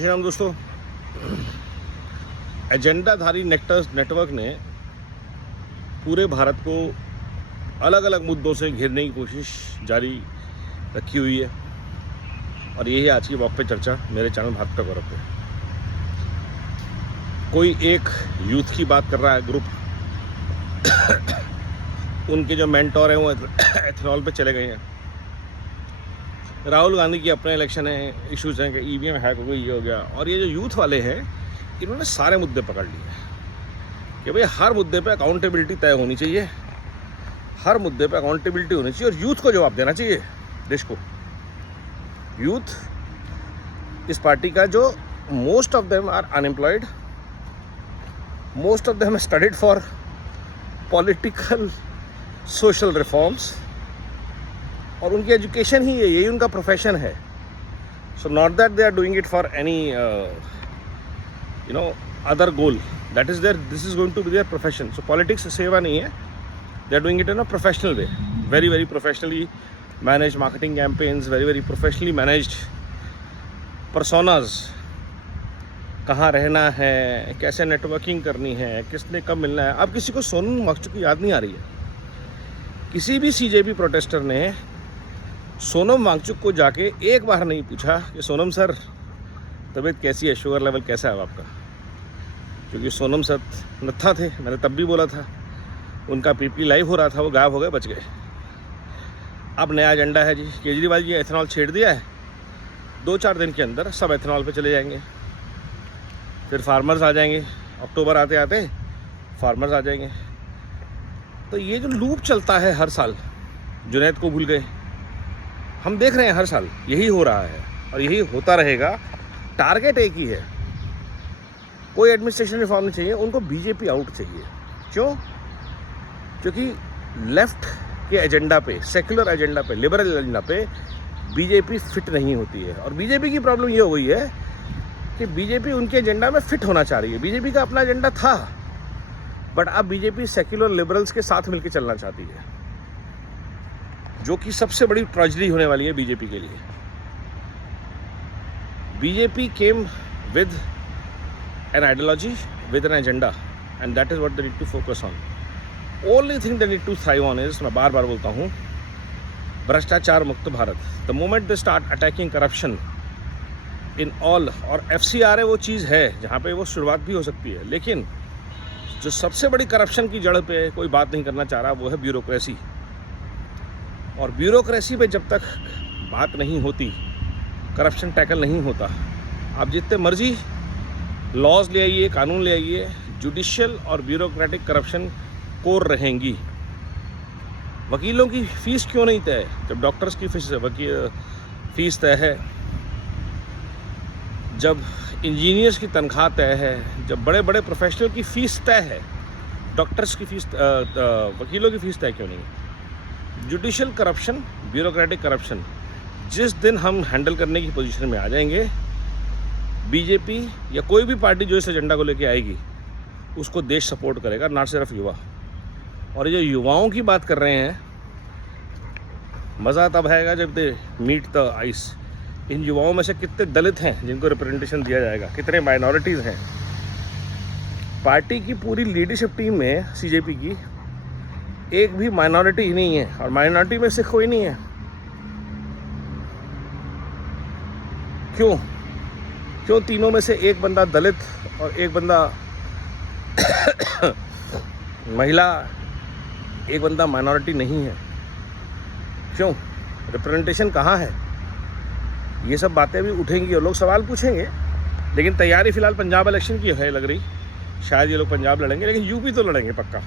श्री राम दोस्तों, एजेंडाधारी नेटवर्क ने पूरे भारत को अलग अलग मुद्दों से घेरने की कोशिश जारी रखी हुई है और यही आज की वॉक पे चर्चा मेरे चैनल भाजपा गौरव पे। कोई एक यूथ की बात कर रहा है ग्रुप, उनके जो मेंटोर हैं वो एथेनॉल पे चले गए हैं। राहुल गांधी की अपने इलेक्शन है, इश्यूज हैं कि ईवीएम हैक हो गई, ये हो गया। और ये जो यूथ वाले हैं इन्होंने सारे मुद्दे पकड़ लिए कि भाई हर मुद्दे पे अकाउंटेबिलिटी तय होनी चाहिए, हर मुद्दे पे अकाउंटेबिलिटी होनी चाहिए और यूथ को जवाब देना चाहिए देश को। यूथ इस पार्टी का जो most of them are unemployed, most of them studied for political social reforms और उनकी एजुकेशन ही है, यही उनका प्रोफेशन है। So not that they are doing it for any other goal, that is there, this is going to be their profession. सो politics सेवा नहीं है, they are doing it in a professional way, very very professionally manage marketing campaigns, very very professionally managed personage, कहाँ रहना है, कैसे networking करनी है, किसने कब मिलना है। अब किसी को सोनम वांगचुक की याद नहीं आ रही है। किसी भी सीजेपी प्रोटेस्टर ने सोनम वांगचुक को जाके एक बार नहीं पूछा कि सोनम सर तबीयत कैसी है, शुगर लेवल कैसा है आपका, क्योंकि सोनम सर नत्था थे। मैंने तब भी बोला था, उनका पीपी लाइव हो रहा था, वो गायब हो गए, बच गए। अब नया एजेंडा है जी, केजरीवाल जी एथेनॉल छेड़ दिया है, 2-4 दिन के अंदर सब एथेनॉल पे चले जाएंगे। फिर फार्मर्स आ जाएंगे, अक्टूबर आते आते फार्मर्स आ जाएंगे। तो ये जो लूप चलता है हर साल, जुनैद को भूल गए, हम देख रहे हैं हर साल यही हो रहा है और यही होता रहेगा। टारगेट एक ही है, कोई एडमिनिस्ट्रेशन रिफॉर्म नहीं चाहिए, उनको बीजेपी आउट चाहिए। क्यों? क्योंकि लेफ्ट के एजेंडा पे, सेक्युलर एजेंडा पे, लिबरल एजेंडा पे बीजेपी फिट नहीं होती है। और बीजेपी की प्रॉब्लम ये हो गई है कि बीजेपी उनके एजेंडा में फिट होना चाह रही है। बीजेपी का अपना एजेंडा था, बट अब बीजेपी सेक्युलर लिबरल्स के साथ मिलकर चलना चाहती है, जो कि सबसे बड़ी ट्रेजेडी होने वाली है बीजेपी के लिए। BJP came with an ideology, with an agenda, and that is what they need to focus on. Only thing they need to thrive on is, मैं बार बार बोलता हूँ, भ्रष्टाचार मुक्त भारत। The moment they start attacking corruption in all, और FCRA वो चीज़ है जहाँ पे वो शुरुआत भी हो सकती है, लेकिन जो सबसे बड़ी करप्शन की जड़ पे कोई बात नहीं करना चाह रहा वो है ब्यूरोक्रेसी। और ब्यूरोक्रेसी पे जब तक बात नहीं होती, करप्शन टैकल नहीं होता, आप जितने मर्जी लॉज ले आइए, कानून ले आइए, जुडिशियल और ब्यूरोक्रेटिक करप्शन कोर रहेंगी। वकीलों की फ़ीस क्यों नहीं तय जब डॉक्टर्स की फीस तय है, जब इंजीनियर्स की तनख्वाह तय है, जब बड़े बड़े प्रोफेशनल की फ़ीस तय है, डॉक्टर्स की फ़ीस, वकीलों की फ़ीस तय क्यों नहीं? जुडिशियल करप्शन, ब्यूरोक्रेटिक करप्शन जिस दिन हम हैंडल करने की पोजीशन में आ जाएंगे, बीजेपी या कोई भी पार्टी जो इस एजेंडा को लेके आएगी उसको देश सपोर्ट करेगा, ना सिर्फ युवा। और ये जो युवाओं की बात कर रहे हैं, मज़ा तब आएगा जब दे मीट द आइस। इन युवाओं में से कितने दलित हैं जिनको रिप्रेजेंटेशन दिया जाएगा, कितने माइनॉरिटीज़ हैं। पार्टी की पूरी लीडरशिप टीम में सीजेपी की एक भी माइनॉरिटी ही नहीं है, और माइनॉरिटी में से कोई नहीं है। क्यों तीनों में से एक बंदा दलित और एक बंदा महिला, एक बंदा माइनॉरिटी नहीं है? क्यों? रिप्रेजेंटेशन कहाँ है? ये सब बातें भी उठेंगी और लोग सवाल पूछेंगे। लेकिन तैयारी फिलहाल पंजाब इलेक्शन की है लग रही, शायद ये लोग पंजाब लड़ेंगे, लेकिन यूपी तो लड़ेंगे पक्का।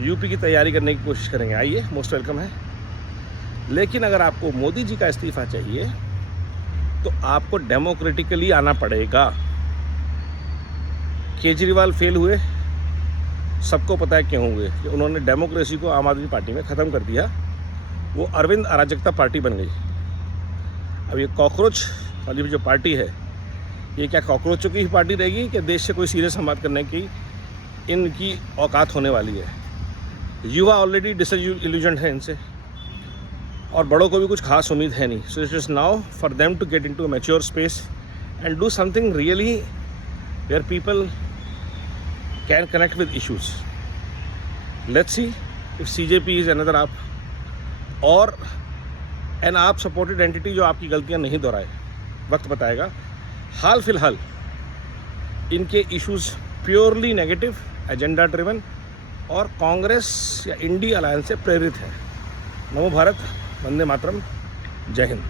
यूपी की तैयारी करने की कोशिश करेंगे, आइए, मोस्ट वेलकम है। लेकिन अगर आपको मोदी जी का इस्तीफा चाहिए तो आपको डेमोक्रेटिकली आना पड़ेगा। केजरीवाल फेल हुए, सबको पता है क्यों हुए, कि उन्होंने डेमोक्रेसी को आम आदमी पार्टी में ख़त्म कर दिया। वो अरविंद अराजकता पार्टी बन गई। अब ये कॉकरोच वाली जो पार्टी है, ये क्या कॉकरोचों की ही पार्टी रहेगी कि देश से कोई सीरियस संवाद करने की इनकी औकात होने वाली है? युवा ऑलरेडी डिसइल्यूजन्ड है इनसे, और बड़ों को भी कुछ खास उम्मीद है नहीं। So it is now for them to get into a mature space and do something really where people can connect with issues. Let's see if CJP is another AAP or an AAP supported entity जो आपकी गलतियां नहीं दोहराए. वक्त बताएगा. हाल फिलहाल इनके issues purely negative, agenda driven और कांग्रेस या इंडी अलायंस से प्रेरित है. नमो भारत, वंदे मातरम, जय हिंद.